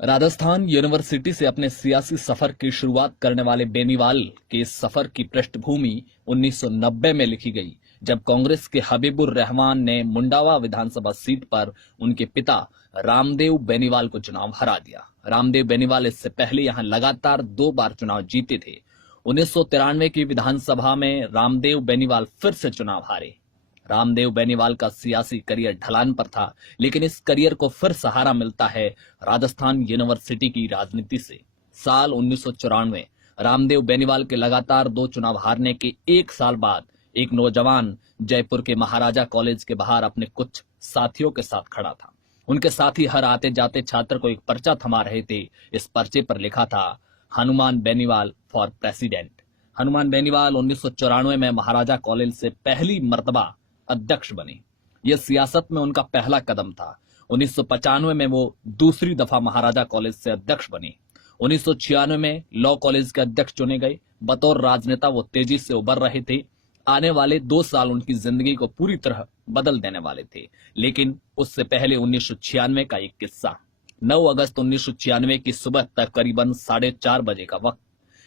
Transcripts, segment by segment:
Rajasthan university से अपने सियासी सफर की शुरुआत करने वाले बेनीवाल के इस सफर की पृष्ठभूमि 1990 में लिखी गई, जब कांग्रेस के हबीबुर रहमान ने मुंडावा विधानसभा सीट पर उनके पिता रामदेव बेनीवाल को चुनाव हरा दिया। रामदेव बेनीवाल इससे पहले यहां लगातार 2 बार चुनाव जीते थे। 1993 की विधानसभा में रामदेव बेनीवाल फिर से चुनाव हारे। रामदेव बेनीवाल का सियासी करियर ढलान पर था, लेकिन इस करियर को फिर सहारा मिलता है राजस्थान यूनिवर्सिटी की राजनीति से। साल 1994 रामदेव बेनीवाल के लगातार 2 चुनाव हारने के 1 साल बाद एक नौजवान जयपुर के महाराजा कॉलेज के बाहर अपने कुछ साथियों के साथ खड़ा था। उनके साथी हर आते जाते छात्र को एक पर्चा थमा रहे थे। इस पर्चे पर लिखा था, हनुमान बेनीवाल फॉर प्रेसिडेंट। हनुमान बेनीवाल 1994 में महाराजा कॉलेज से पहली मर्तबा अध्यक्ष बने। यह सियासत में उनका पहला कदम था। 1995 में वो दूसरी दफा महाराजा कॉलेज से अध्यक्ष बने। 1996 में लॉ कॉलेज के अध्यक्ष चुने गए। बतौर राजनेता वो तेजी से उभर रहे थे। आने वाले 2 साल उनकी जिंदगी को पूरी तरह बदल देने वाले थे। लेकिन उससे पहले 1996 का एक किस्सा। 9 अगस्त 1996 की सुबह तक करीबन 4:30 बजे का वक्त,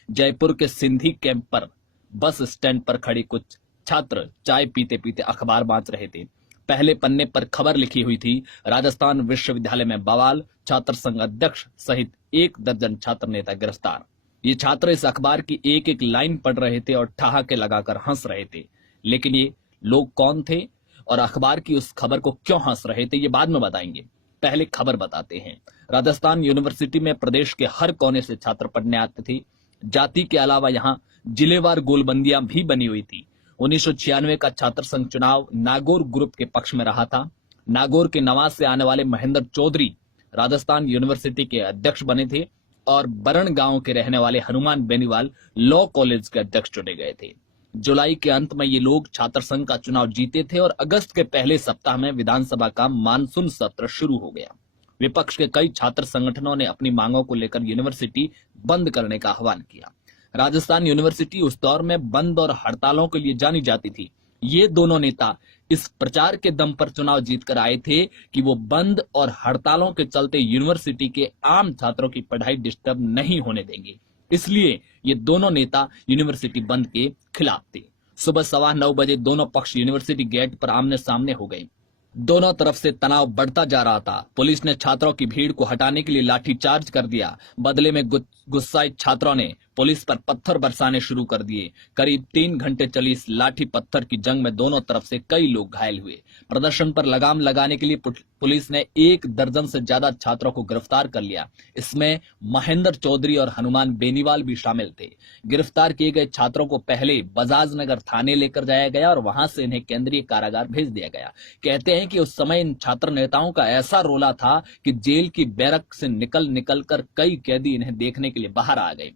जयपुर के सिंधी कैंप पर बस स्टैंड पर खड़े कुछ छात्र चाय पीते पीते अखबार बांट रहे थे। पहले पन्ने पर खबर लिखी हुई थी, राजस्थान विश्वविद्यालय में बवाल, छात्र संघ अध्यक्ष सहित 1 दर्जन छात्र नेता गिरफ्तार। ये छात्र इस अखबार की एक एक लाइन पढ़ रहे थे और ठहाके लगाकर हंस रहे थे। लेकिन ये लोग कौन थे और अखबार की उस खबर को क्यों हंस रहे थे, ये बाद में बताएंगे। पहले खबर बताते हैं। राजस्थान यूनिवर्सिटी में प्रदेश के हर कोने से छात्र पढ़ने आते थे। जाति के अलावा यहाँ जिलेवार गोलबंदियां भी बनी हुई थी। 1996 का छात्र संघ चुनाव नागौर ग्रुप के पक्ष में रहा था। नागौर के नवाज से आने वाले महेंद्र चौधरी राजस्थान यूनिवर्सिटी के अध्यक्ष बने थे और बरण गांव के रहने वाले हनुमान बेनीवाल लॉ कॉलेज के अध्यक्ष चुने गए थे। जुलाई के अंत में ये लोग छात्र संघ का चुनाव जीते थे और अगस्त के पहले सप्ताह में विधानसभा का मानसून सत्र शुरू हो गया। विपक्ष के कई छात्र संगठनों ने अपनी मांगों को लेकर यूनिवर्सिटी बंद करने का आह्वान किया। राजस्थान यूनिवर्सिटी उस दौर में बंद और हड़तालों के लिए जानी जाती थी। ये दोनों नेता इस प्रचार के दम पर चुनाव जीतकर आए थे कि वो बंद और हड़तालों के चलते यूनिवर्सिटी के आम छात्रों की पढ़ाई डिस्टर्ब नहीं होने देंगे। इसलिए ये दोनों नेता यूनिवर्सिटी बंद के खिलाफ थे। सुबह 9:15 बजे दोनों पक्ष यूनिवर्सिटी गेट पर आमने सामने हो गए। दोनों तरफ से तनाव बढ़ता जा रहा था। पुलिस ने छात्रों की भीड़ को हटाने के लिए लाठीचार्ज कर दिया। बदले में गुस्साए छात्रों ने पुलिस पर पत्थर बरसाने शुरू कर दिए। करीब 3 घंटे चली इस लाठी पत्थर की जंग में दोनों तरफ से कई लोग घायल हुए। प्रदर्शन पर लगाम लगाने के लिए पुलिस ने 1 दर्जन से ज्यादा छात्रों को गिरफ्तार कर लिया। इसमें महेंद्र चौधरी और हनुमान बेनीवाल भी शामिल थे। गिरफ्तार किए गए छात्रों को पहले बजाज नगर थाने लेकर जाया गया और वहां से इन्हें केंद्रीय कारागार भेज दिया गया। कहते हैं कि उस समय इन छात्र नेताओं का ऐसा रोला था कि जेल की बैरक से निकल कर कई कैदी इन्हें देखने के लिए बाहर आ गए।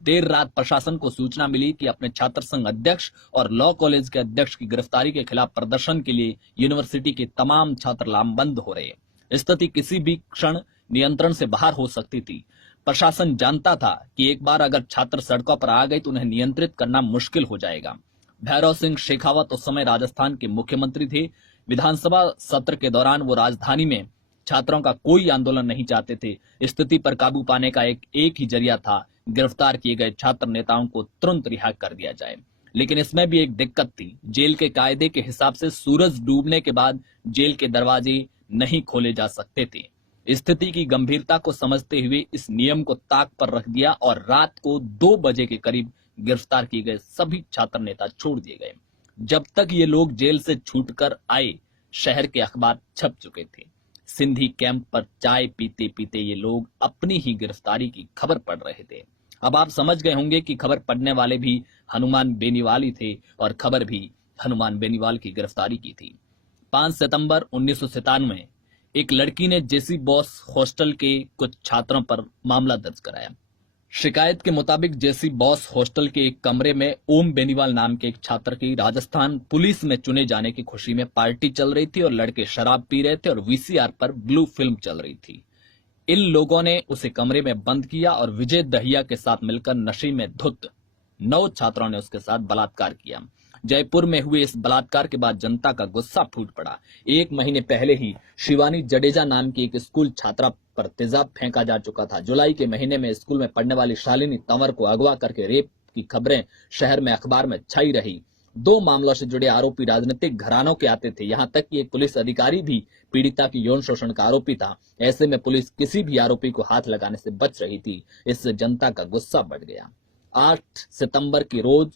देर रात प्रशासन को सूचना मिली कि अपने छात्र संघ अध्यक्ष और लॉ कॉलेज के अध्यक्ष की गिरफ्तारी के खिलाफ प्रदर्शन के लिए यूनिवर्सिटी के तमाम छात्र लामबंद हो रहे। स्थिति किसी भी क्षण नियंत्रण से बाहर हो सकती थी। प्रशासन जानता था कि एक बार अगर छात्र सड़कों पर आ गए तो उन्हें नियंत्रित करना मुश्किल हो जाएगा। भैरव सिंह शेखावत उस समय राजस्थान के मुख्यमंत्री थे। विधानसभा सत्र के दौरान वो राजधानी में छात्रों का कोई आंदोलन नहीं चाहते थे। स्थिति पर काबू पाने का एक ही जरिया था, गिरफ्तार किए गए छात्र नेताओं को तुरंत रिहा कर दिया जाए। लेकिन इसमें भी एक दिक्कत थी। जेल के कायदे के हिसाब से सूरज डूबने के बाद जेल के दरवाजे नहीं खोले जा सकते थे। स्थिति की गंभीरता को समझते हुए इस नियम को ताक पर रख दिया और रात को 2 बजे के करीब गिरफ्तार किए गए सभी छात्र नेता छोड़ दिए गए। जब तक ये लोग जेल से छूटकर आए, शहर के अखबार छप चुके थे। सिंधी कैंप पर चाय पीते पीते ये लोग अपनी ही गिरफ्तारी की खबर पढ़ रहे थे। अब आप समझ गए होंगे कि खबर पढ़ने वाले भी हनुमान बेनीवाल ही थे और खबर भी हनुमान बेनीवाल की गिरफ्तारी की थी। 5 सितंबर 1997 एक लड़की ने जेसी बॉस हॉस्टल के कुछ छात्रों पर मामला दर्ज कराया। शिकायत के मुताबिक जेसी बॉस हॉस्टल के एक कमरे में ओम बेनीवाल नाम के एक छात्र की राजस्थान पुलिस में चुने जाने की खुशी में पार्टी चल रही थी और लड़के शराब पी रहे थे और वीसीआर पर ब्लू फिल्म चल रही थी। इन लोगों ने उसे कमरे में बंद किया और विजय दहिया के साथ मिलकर नशे में धुत 9 छात्रों ने उसके साथ बलात्कार किया। जयपुर में हुए इस बलात्कार के बाद जनता का गुस्सा फूट पड़ा। एक महीने पहले ही शिवानी जडेजा नाम की एक स्कूल छात्रा पर तेजाब फेंका जा चुका था। जुलाई के महीने में स्कूल में पढ़ने वाली शालिनी तंवर को अगवा करके रेप की खबरें शहर में अखबार में छाई रही। दो मामलों से जुड़े आरोपी राजनीतिक घरानों के आते थे। यहाँ तक कि एक पुलिस अधिकारी भी पीड़िता की यौन शोषण का आरोपी था। ऐसे में पुलिस किसी भी आरोपी को हाथ लगाने से बच रही थी। इससे जनता का गुस्सा बढ़ गया। 8 सितंबर की रोज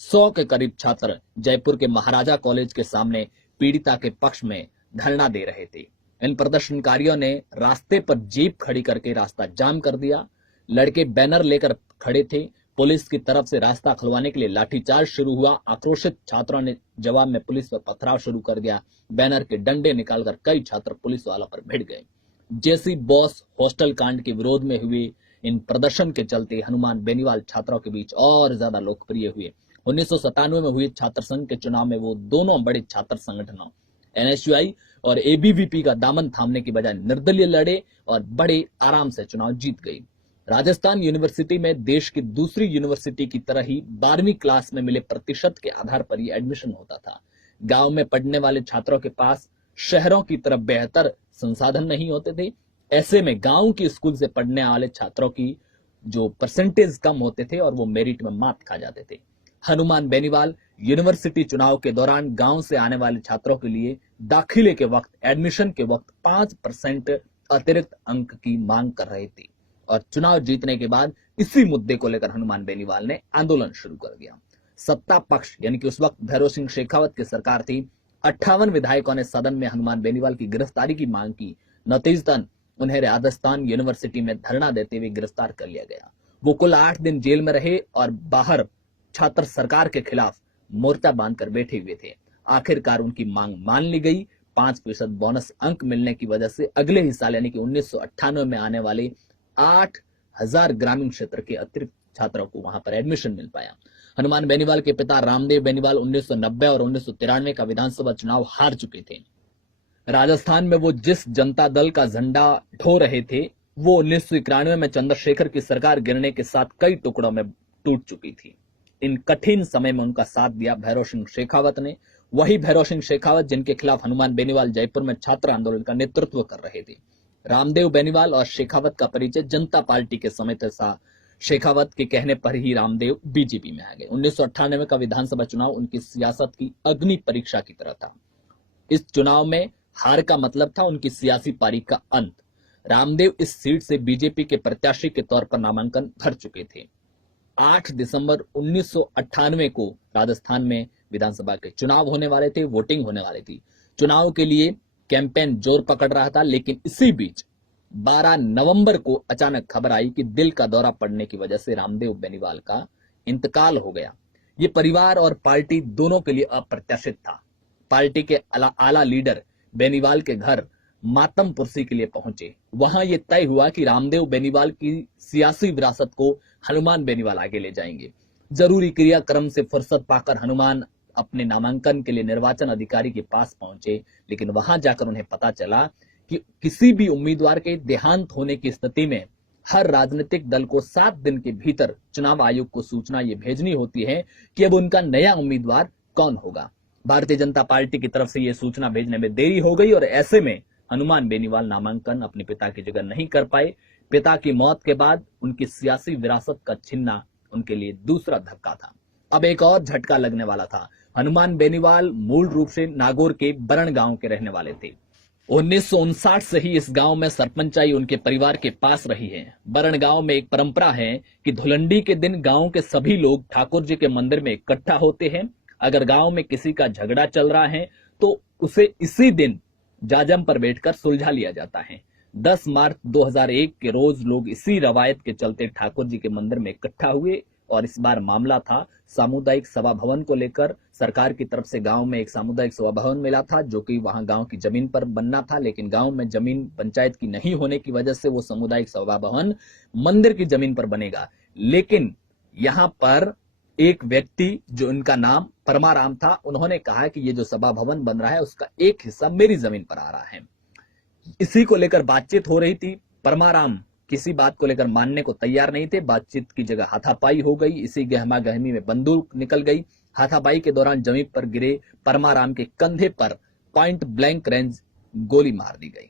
100 के करीब छात्र जयपुर के महाराजा कॉलेज के सामने पीड़िता के पक्ष में धरना दे रहे थे। इन प्रदर्शनकारियों ने रास्ते पर जीप खड़ी करके रास्ता जाम कर दिया। लड़के बैनर लेकर खड़े थे। पुलिस की तरफ से रास्ता खुलवाने के लिए लाठीचार्ज शुरू हुआ। आक्रोशित छात्रों ने जवाब में पुलिस पर पथराव शुरू कर दिया। बैनर के डंडे निकालकर कई छात्र पुलिस वालों पर भिड़ गए। जेसी बॉस हॉस्टल कांड के विरोध में हुए इन प्रदर्शन के चलते हनुमान बेनीवाल छात्रों के बीच और ज्यादा लोकप्रिय हुए। 1997 में हुए छात्र संघ के चुनाव में वो दोनों बड़े छात्र संगठनों एनएसयूआई और एबीवीपी का दामन थामने की बजाय निर्दलीय लड़े और बड़े आराम से चुनाव जीत गई। राजस्थान यूनिवर्सिटी में देश की दूसरी यूनिवर्सिटी की तरह ही 12वीं क्लास में मिले प्रतिशत के आधार पर ही एडमिशन होता था। गांव में पढ़ने वाले छात्रों के पास शहरों की तरफ बेहतर संसाधन नहीं होते थे। ऐसे में गांव की स्कूल से पढ़ने वाले छात्रों की जो परसेंटेज कम होते थे और वो मेरिट में मात खा जाते थे। हनुमान बेनीवाल यूनिवर्सिटी चुनाव के दौरान गांव से आने वाले छात्रों के लिए दाखिले के वक्त एडमिशन के वक्त 5% अतिरिक्त अंक की मांग कर रहे थे और चुनाव जीतने के बाद इसी मुद्दे को लेकर हनुमान बेनीवाल ने आंदोलन शुरू कर दिया। सत्ता पक्ष यानी कि उस वक्त भैरव सिंह शेखावत की सरकार थी। 58 विधायकों ने सदन में हनुमान बेनीवाल की गिरफ्तारी की मांग की। नतीजतन उन्हें राजस्थान यूनिवर्सिटी में धरना देते हुए गिरफ्तार कर लिया गया। वो कुल 8 दिन जेल में रहे और बाहर छात्र सरकार के खिलाफ मोर्चा बांधकर बैठे हुए थे। आखिरकार उनकी मांग मान ली गई। 5% बोनस अंक मिलने की वजह से अगले ही साल यानी कि 1998 में आने वाले 8000 ग्रामीण क्षेत्र के अतिरिक्त छात्रों को वहां पर एडमिशन मिल पाया। हनुमान बेनीवाल के पिता रामदेव बेनीवाल 1990 और 1993 का विधानसभा चुनाव हार चुके थे। राजस्थान में वो जिस जनता दल का झंडा ढो रहे थे वो 1991 में चंद्रशेखर की सरकार गिरने के साथ कई टुकड़ों में टूट चुकी थी। इन कठिन समय में उनका साथ दिया भैरव सिंह शेखावत ने। वही भैरव सिंह शेखावत जिनके खिलाफ हनुमान बेनीवाल जयपुर में छात्र आंदोलन का नेतृत्व कर रहे थे। रामदेव बेनीवाल और शेखावत का परिचय जनता पार्टी के समय था। शेखावत के कहने पर ही रामदेव बीजेपी में आ गए। 1998 का विधानसभा चुनाव उनकी सियासत की अग्नि परीक्षा की तरह था। इस चुनाव में हार का मतलब था उनकी सियासी पारी का अंत। रामदेव इस सीट से बीजेपी के प्रत्याशी के तौर पर नामांकन भर चुके थे। 8 दिसंबर 1998 को राजस्थान में विधानसभा के चुनाव होने वाले थे। वोटिंग होने वाली थी। चुनाव के लिए कैंपेन जोर पकड़ रहा था, लेकिन इसी बीच 12 नवंबर को अचानक खबर आई कि दिल का दौरा पड़ने की वजह से रामदेव बेनीवाल का इंतकाल हो गया। ये परिवार और पार्टी दोनों के लिए अप्रत्याशित था। पार्टी के आला लीडर बेनीवाल के घर मातम पुरसी के लिए पहुंचे। वहां यह तय हुआ कि रामदेव बेनीवाल की सियासी विरासत को हनुमान बेनीवाल आगे ले जाएंगे। जरूरी क्रियाक्रम से फुर्सत पाकर हनुमान अपने नामांकन के लिए निर्वाचन अधिकारी के पास पहुंचे, लेकिन वहां जाकर उन्हें पता चला कि किसी भी उम्मीदवार के देहांत होने की स्थिति में हर राजनीतिक दल को 7 दिन के भीतर चुनाव आयोग को सूचना ये भेजनी होती है कि अब उनका नया उम्मीदवार कौन होगा। भारतीय जनता पार्टी की तरफ से यह सूचना भेजने में देरी हो गई और ऐसे में हनुमान बेनीवाल नामांकन अपने पिता की जगह नहीं कर पाए। पिता की मौत के बाद उनकी सियासी विरासत का छीनना उनके लिए दूसरा धक्का था। अब एक और झटका लगने वाला था। हनुमान बेनीवाल मूल रूप से नागौर के बरण गांव के रहने वाले थे। 1959 से ही इस गांव में सरपंचाई उनके परिवार के पास रही है। बरण गांव में एक परंपरा है कि धुलंडी के दिन गांव के सभी लोग ठाकुर जी के मंदिर में इकट्ठा होते हैं। अगर गांव में किसी का झगड़ा चल रहा है तो उसे इसी दिन जाजम पर बैठकर सुलझा लिया जाता है। 10 मार्च 2001 के रोज लोग इसी रवायत के चलते ठाकुर जी के मंदिर में इकट्ठा हुए और इस बार मामला था सामुदायिक सभा भवन को लेकर। सरकार की तरफ से गांव में एक सामुदायिक सभा भवन मिला था जो कि वहां गांव की जमीन पर बनना था, लेकिन गांव में जमीन पंचायत की नहीं होने की वजह से वो सामुदायिक सभा भवन मंदिर की जमीन पर बनेगा। लेकिन यहां पर एक व्यक्ति जो इनका नाम परमाराम था, उन्होंने कहा कि ये जो सभा भवन बन रहा है उसका एक हिस्सा मेरी जमीन पर आ रहा है। इसी को लेकर बातचीत हो रही थी। परमाराम किसी बात को लेकर मानने को तैयार नहीं थे। बातचीत की जगह हाथापाई हो गई। इसी गहमा गहमी में बंदूक निकल गई। हाथापाई के दौरान जमीन पर गिरे परमाराम के कंधे पर पॉइंट ब्लैंक रेंज गोली मार दी गई।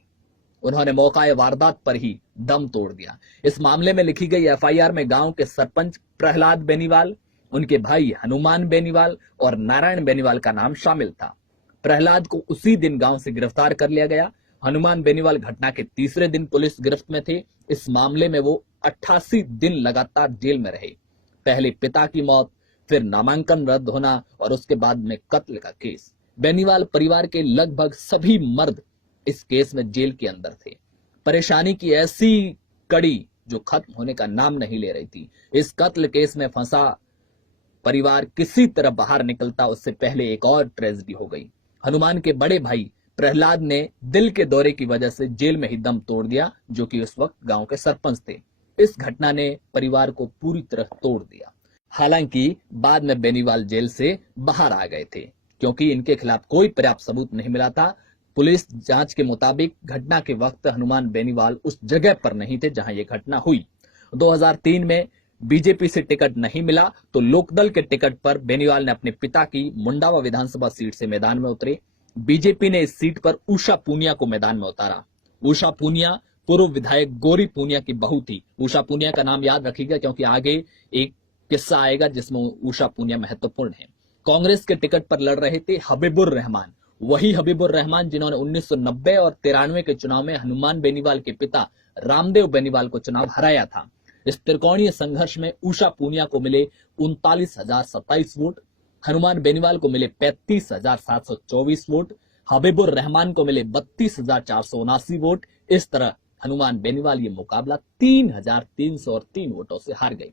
उन्होंने मौका वारदात पर ही दम तोड़ दिया। इस मामले में लिखी गई एफआईआर में गांव के सरपंच प्रहलाद बेनीवाल, उनके भाई हनुमान बेनीवाल और नारायण बेनीवाल का नाम शामिल था। प्रहलाद को उसी दिन गांव से गिरफ्तार कर लिया गया। हनुमान बेनीवाल घटना के तीसरे दिन पुलिस गिरफ्त में थे। इस मामले में वो 88 दिन लगातार जेल में रहे। पहले पिता की मौत, फिर नामांकन रद्द होना और उसके बाद में कत्ल का केस। बेनीवाल परिवार के लगभग सभी मर्द इस केस में जेल के अंदर थे। परेशानी की ऐसी कड़ी जो खत्म होने का नाम नहीं ले रही थी। इस कत्ल केस में फंसा परिवार किसी तरह बाहर निकलता उससे पहले एक और ट्रेजेडी हो गई। हनुमान के बड़े भाई प्रहलाद ने दिल के दौरे की वजह से जेल में ही दम तोड़ दिया, जो कि उस वक्त गांव के सरपंच थे। इस घटना ने परिवार को पूरी तरह तोड़ दिया। हालांकि बाद में बेनीवाल जेल से बाहर आ गए थे, क्योंकि इनके खिलाफ कोई पर्याप्त सबूत नहीं मिला था। पुलिस जांच के मुताबिक घटना के वक्त हनुमान बेनीवाल उस जगह पर नहीं थे जहां यह घटना हुई। 2003 में बीजेपी से टिकट नहीं मिला तो लोकदल के टिकट पर बेनीवाल ने अपने पिता की मुंडावा विधानसभा सीट से मैदान में उतरे। बीजेपी ने इस सीट पर उषा पूनिया को मैदान में उतारा। उषा पूनिया पूर्व विधायक गोरी पूनिया की बहू थी। उषा पूनिया का नाम याद रखिएगा, क्योंकि आगे एक किस्सा आएगा जिसमें उषा पूनिया महत्वपूर्ण है। कांग्रेस के टिकट पर लड़ रहे थे हबीबुर रहमान, वही हबीबुर रहमान जिन्होंने 1990 और 93 के चुनाव में हनुमान बेनीवाल के पिता रामदेव बेनीवाल को चुनाव हराया था। इस त्रिकोणीय संघर्ष में उषा पूनिया को मिले 39,027 वोट, हनुमान बेनीवाल को मिले 35,724 वोट, हबीबुर रहमान को मिले 32,479 वोट। इस तरह हनुमान बेनीवाल ये मुकाबला 3,303 वोटों से हार गई।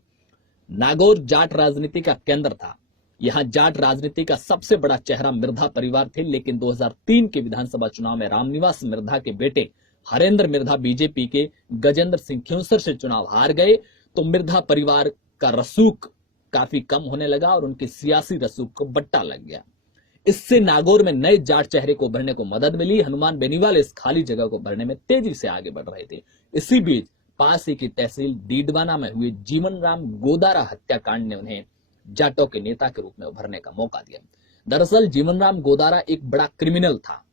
नागौर जाट राजनीति का केंद्र था। यहां जाट राजनीति का सबसे बड़ा चेहरा मिर्धा परिवार थे, लेकिन 2003 के विधानसभा चुनाव में रामनिवास मिर्धा के बेटे हरेंद्र मिर्धा बीजेपी के गजेंद्र सिंह खिंवसर से चुनाव हार गए तो मिर्धा परिवार का रसूख काफी कम होने लगा और उनके सियासी रसूख को बट्टा लग गया। इससे नागौर में नए जाट चेहरे को उभरने को मदद मिली। हनुमान बेनीवाल इस खाली जगह को भरने में तेजी से आगे बढ़ रहे थे। इसी बीच पास ही की तहसील डीडवाना में हुए जीवन राम गोदारा हत्याकांड ने उन्हें जाटों के नेता के रूप में उभरने का मौका दिया। दरअसल जीवन राम गोदारा एक बड़ा क्रिमिनल था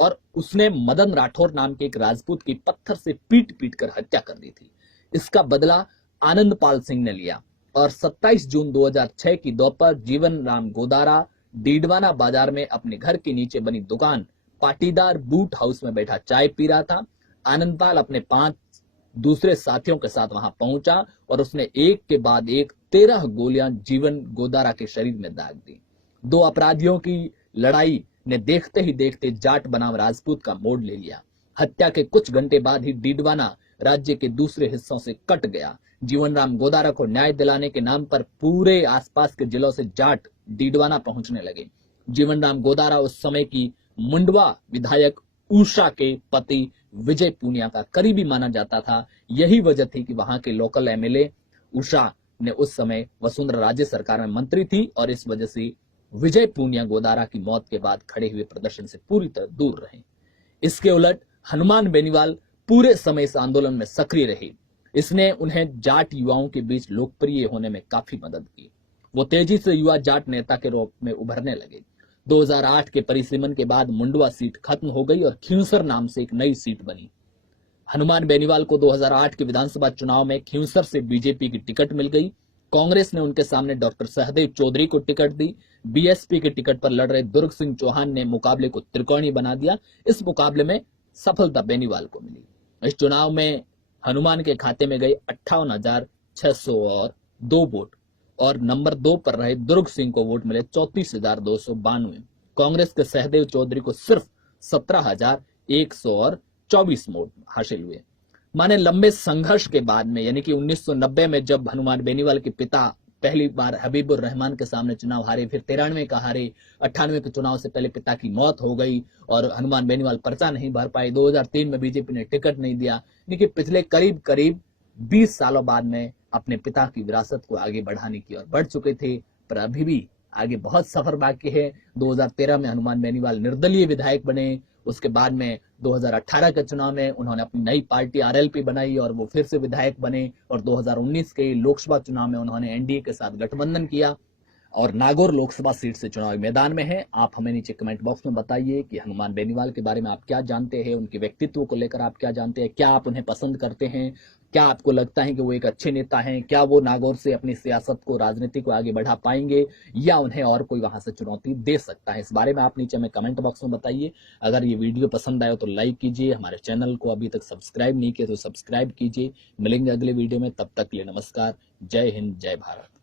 और उसने मदन राठौर नाम के एक राजपूत की पत्थर से पीट पीट कर हत्या कर दी थी। इसका बदला आनंदपाल सिंह ने लिया और 27 जून 2006 की दोपहर जीवन राम गोदारा डीडवाना बाजार में अपने घर के नीचे बनी दुकान पाटीदार बूट हाउस में बैठा चाय पी रहा था। आनंदपाल अपने 5 दूसरे साथियों के साथ वहां पहुंचा और उसने एक के बाद एक 13 गोलियां जीवन गोदारा के शरीर में दाग दी। दो अपराधियों की लड़ाई ने देखते ही देखते जाट बनाम राजपूत का मोड़ ले लिया। हत्या के कुछ घंटे बाद ही डीडवाना राज्य के दूसरे हिस्सों से कट गया। जीवन राम गोदारा को न्याय दिलाने के नाम पर पूरे आसपास के जिलों से जाट डीडवाना पहुंचने लगे। जीवन राम गोदारा उस समय की मुंडवा विधायक उषा के पति विजय पूनिया का करीबी माना जाता था। यही वजह थी कि वहां के लोकल एमएलए उषा ने उस समय वसुंधरा राज्य सरकार में मंत्री थी और इस वजह से विजय पूनिया गोदारा की मौत के बाद खड़े हुए प्रदर्शन से पूरी तरह दूर रहे। इसके उलट हनुमान बेनीवाल पूरे समय इस आंदोलन में सक्रिय रहे। इसने उन्हें जाट युवाओं के बीच लोकप्रिय होने में काफी मदद की। वो तेजी से युवा जाट नेता के रूप में उभरने लगे। 2008 के परिसीमन के बाद मुंडवा सीट खत्म हो गई और खिंवसर नाम से एक नई सीट बनी। हनुमान बेनीवाल को 2008 के विधानसभा चुनाव में खिंवसर से बीजेपी की टिकट मिल गई। कांग्रेस ने उनके सामने डॉक्टर सहदेव चौधरी को टिकट दी। बीएसपी के टिकट पर लड़ रहे दुर्ग सिंह चौहान ने मुकाबले को त्रिकोणीय बना दिया। इस मुकाबले में सफलता बेनीवाल को मिली। इस चुनाव में हनुमान के खाते में गई 58,602 वोट और नंबर 2 पर रहे दुर्ग सिंह को वोट मिले 34,292। कांग्रेस के सहदेव चौधरी को सिर्फ 17,124 वोट हासिल हुए। माने लंबे संघर्ष के बाद में, यानी कि 1990 में जब हनुमान बेनीवाल के पिता पहली बार हबीबुर रहमान के सामने चुनाव हारे, फिर 93 का हारे, 98 के चुनाव से पहले पिता की मौत हो गई और हनुमान बेनीवाल पर्चा नहीं भर पाए। 2003 में बीजेपी ने टिकट नहीं दिया। यानी कि पिछले करीब 20 सालों बाद में अपने पिता की विरासत को आगे बढ़ाने की ओर बढ़ चुके थे, पर अभी भी आगे बहुत सफर बाकी है। 2013 में हनुमान बेनीवाल निर्दलीय विधायक बने। उसके बाद में 2018 के चुनाव में उन्होंने अपनी नई पार्टी आरएलपी बनाई और वो फिर से विधायक बने और 2019 के लोकसभा चुनाव में उन्होंने एनडीए के साथ गठबंधन किया। और नागौर लोकसभा सीट से चुनावी मैदान में हैं। आप हमें नीचे कमेंट बॉक्स में बताइए कि हनुमान बेनीवाल के बारे में आप क्या जानते हैं, उनके व्यक्तित्व को लेकर आप क्या जानते हैं, क्या आप उन्हें पसंद करते हैं, क्या आपको लगता है कि वो एक अच्छे नेता हैं, क्या वो नागौर से अपनी सियासत को, राजनीति को आगे बढ़ा पाएंगे या उन्हें और कोई वहां से चुनौती दे सकता है। इस बारे में आप नीचे हमें कमेंट बॉक्स में बताइए। अगर ये वीडियो पसंद आया तो लाइक कीजिए, हमारे चैनल को अभी तक सब्सक्राइब नहीं किया तो सब्सक्राइब कीजिए। मिलेंगे अगले वीडियो में, तब तक के लिए नमस्कार। जय हिंद, जय भारत।